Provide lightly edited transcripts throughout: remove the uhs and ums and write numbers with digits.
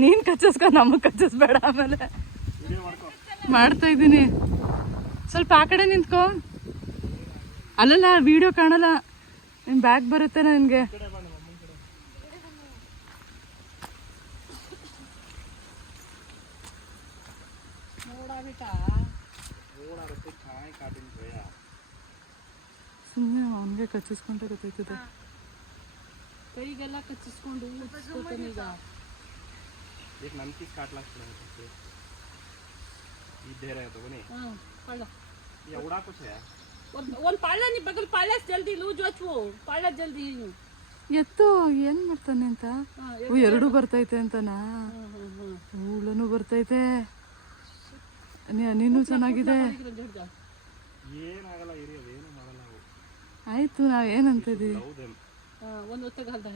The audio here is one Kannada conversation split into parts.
ನೀನ್ ಕಚ್ಚಿಸ್ಕೊ, ನಮಗ್ ಕಚ್ಚಿಸ್ಬೇಡ. ಆಮೇಲೆ ಮಾಡ್ತಾ ಇದ್ದೀನಿ. ಸ್ವಲ್ಪ ಆ ಕಡೆ ನಿಂತ್ಕೋ. ಅಲ್ಲಲ್ಲ ವಿಡಿಯೋ ಕಾಣಲ್ಲ, ನಿನ್ ಬ್ಯಾಗ್ ಬರುತ್ತೆ ನನಗೆ. ಸುಮ್ಮನೆ ಅವನಿಗೆ ಕಚ್ಚಿಸ್ಕೊಂಡ್ರೆ ಗೊತ್ತಾಯ್ತದೆ. ಕೈಗೆಲ್ಲ ಕಚ್ಚಿಸ್ಕೊಂಡು ಈಗ नमकीस काटला दे रहे तो नहीं ये उड़ा कुछ है ಒಂದು ಪಾಳ್ಯ ನಿ ಬಗಲ್ ಪಾಳ್ಯ ಜಲ್ದಿ ಲೂಜ್ ವಚ್ಚು ಪಾಳ್ಯ ಜಲ್ದಿ ಎತ್ತು ಏನ್ ಮಾಡ್ತಾನೆ ಅಂತ. ಎರಡು ಬರ್ತೈತೆ ಅಂತನಾ? ಹುಳನು ಬರ್ತೈತೆ. ನೀನು ಚೆನ್ನಾಗಿದೆ. ಏನಾಗಲ್ಲ ಇರಿ, ಅದೇನು ಮಾಡಲ್ಲ. ಆಯ್ತು, ನಾವ್ ಏನಂತ ಇದೀವಿ. ಒಂದು ಹೊತ್ತಗಲ್ದ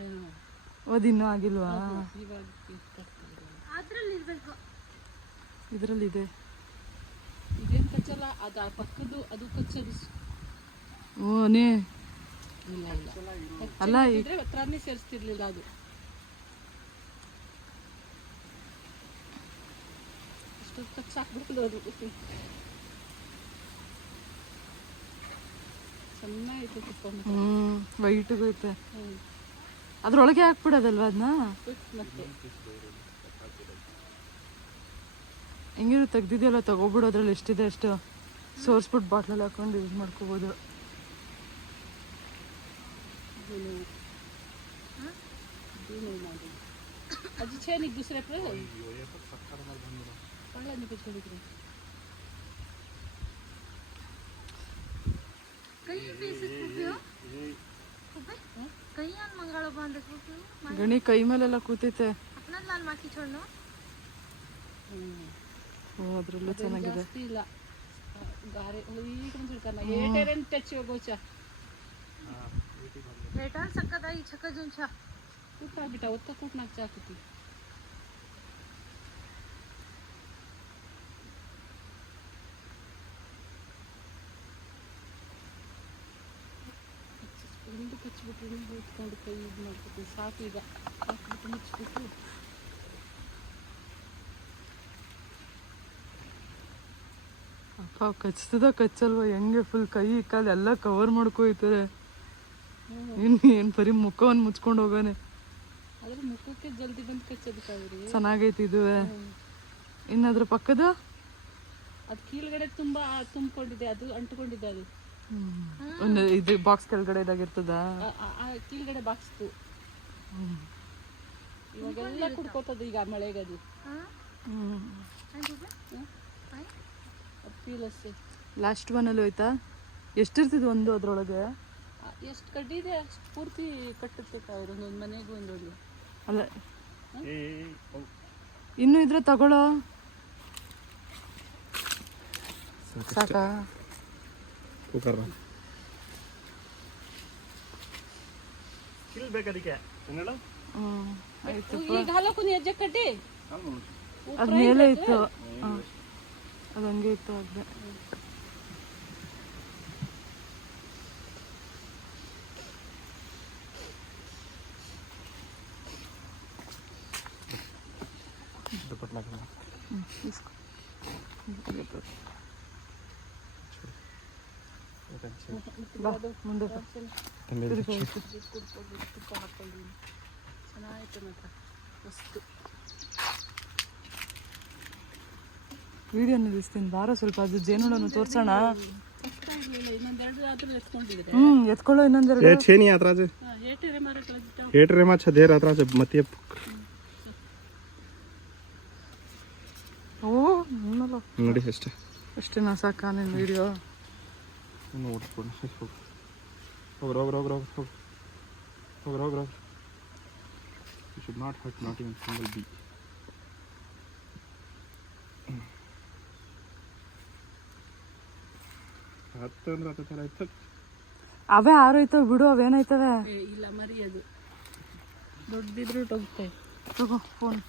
ಓದಿನ್ನೂ ಆಗಿಲ್ವಾ? ಇದ್ರಲ್ಲಿದೆ. ಇದೇನು ಕಚ್ಚಲ್ಲ, ಅದು ಪಕ್ಕದ್ದು ಅದು ಕಚ್ಚದು. ಓನೇ ಇಲ್ಲ ಅಲ್ಲ, ಇದ್ರೆ ಹತ್ರನೇ ಸೇರಿಸ್ತಿರ್ಲಿಲ್ಲ. ಅದು ಅಷ್ಟು ಕಚ್ಚಾಕ್ಬಿಡ್ತದೆ. ಅದು ಚೆನ್ನಾಗೈತೆ ತುಪ್ಪ. ವೈಟ್ಗೈತೆ. ಅದ್ರೊಳಗೆ ಹಾಕ್ಬಿಡೋದಲ್ವಾ ಅದನ್ನ? ಮತ್ತೆ ಹೆಂಗಿರು ತೆಗ್ದಿದೆಯಲ್ಲ, ತಗೋಬಿಡೋದ್ರಲ್ಲಿ ಎಷ್ಟಿದೆ ಅಷ್ಟು ಸೋರ್ಸ್ಬಿಟ್ಟು ಬಾಟ್ಲಲ್ಲಿ ಹಾಕೊಂಡು ಯೂಸ್ ಮಾಡ್ಕೋಬೋದು. अजी छे नहीं दूसरे पे ये सब पत्थर में बन रहा पहले नहीं कुछ दिख रहा कहीं पीसेस कुपियो कुपे कहीं आन मंगालो बांध कुपियो गणी कई ಮೇಲೆಲ್ಲ ಕೂತೈತೆ. अपना लाल माकी छोड़नो ಅದರಲ್ಲೂ ಚೆನ್ನಾಗಿದೆ. ಜಾಸ್ತಿ ಇಲ್ಲ ಗಾರೆ ಈಗ ಬಂದಿರ್ತಾನ ಏಟೇರೆನ್ ಟಚ್ ಹೋಗೋಚಾ ಹೇಟಾ ಸಕ್ಕದಾಗಿ ಚಕ್ಕ ಜುಂಚಾ ಕೂಟ ಬಿಟ್ಟ ಒತ್ತ ಕೂಟ ನಾಕ್ ಚಾಕತಿ ಒಂದು ಕಚ್ಚಿಬಿಟ್ರೆ ಹೊತ್ಕೊಂಡು ಕೈ ಇದು ಮಾಡ್ಕೊತೀವಿ. ಸಾಕು ಈಗ ಹಾಕ್ಬಿಟ್ಟು ಮುಚ್ಚಿಬಿಟ್ಟು ಅಪ್ಪ ಕಚ್ತದ ಕಚ್ಚಲ್ವ, ಹೆಂಗೆ ಫುಲ್ ಕೈ ಕಾಲು ಎಲ್ಲ ಕವರ್ ಮಾಡ್ಕೊಯ್ತಾರೆ. ಏನು ಬರೀ ಮುಖವನ್ನು ಮುಚ್ಕೊಂಡು ಹೋಗಾನೆ. ಆದ್ರೆ ಮುಖಕ್ಕೆ ಜಲ್ದಿ ಬಂದು ಕಚ್ಚೋದಕ್ಕಾಗ್ರಿ. ಚೆನ್ನಾಗೈತಿ ಇದು. ಇನ್ನಾದ್ರ ಪಕ್ಕದ ಅದು ಕೀಳ್ಗಡೆ ತುಂಬಾ ತುಂಬಿಕೊಂಡಿದೆ, ಅದು ಅಂಟ್ಕೊಂಡಿದೆ. ಅದು ಒಂದು ಇದು ಬಾಕ್ಸ್ ಕೆಳಗಡೆ ಇದಾಗಿರ್ತದ. ಕೀಳ್ಗಡೆ ಬಾಕ್ಸ್ತು ಇವಾಗೆಲ್ಲ ಕುಡ್ಕೋತದ ಈಗ ಮಳೆಗದು. ಲಾಸ್ಟ್ ಒನಲ್ಲಿ ಹೋಯ್ತಾ? ಎಷ್ಟಿರ್ತದೆ ಒಂದು ಅದ್ರೊಳಗೆ? ಎಷ್ಟು ಕಡ್ಡಿ ಇದೆ ಅಷ್ಟು ಪೂರ್ತಿ ಕಟ್ಟುತ್ತೆ ಅವ್ರು ಒಂದೊಂದು ಮನೆಗೂ ಒಂದೊಂದು. ಅಲ್ಲ ಇನ್ನು ಇದ್ರೆ ತಗೊಳ್ಳೋ. ಸಾಕಾ? ಈಗ ಹಾಲಕ್ಕೂ ನೀ ಅಜ್ಜ ಕಡ್ಡಿ ಅದ್ ಮೇಲೆ ಇತ್ತು, ಅದು ಹಂಗೆ ಇತ್ತು. ಅದೇ ಮುಂದೆ ಚೆನ್ನಾಗಿತ್ತು ಮಾತ್ರ ಮಸ್ತು. ವಿಡಿಯೋ ನಿಲ್ಲಿಸ್ತೀನಿ ಬಾರೋ ಸ್ವಲ್ಪ. ಅದು ಜೇನುಳನ್ನು ತೋರ್ಸೋಣ. ಎತ್ಕೊಳ್ಳೋ ಇನ್ನೊಂದೆರಡು. ಓ ನೋಡಿ ಅಷ್ಟೇ ಅಷ್ಟೇನಾ? ಸಾಕಾ ನಿನ್ನ video? You should not hurt not even single bee. ಅವೇ ಆರೋಯ್ತವೆ ಬಿಡು, ಅವೇನಾಯ್ತವೆ? ಇಲ್ಲ ಮರಿ ಅದು ದೊಡ್ಡದಿದ್ರು ಹೋಗ್ತೇವೆ. ತಗೋ ಫೋನ್.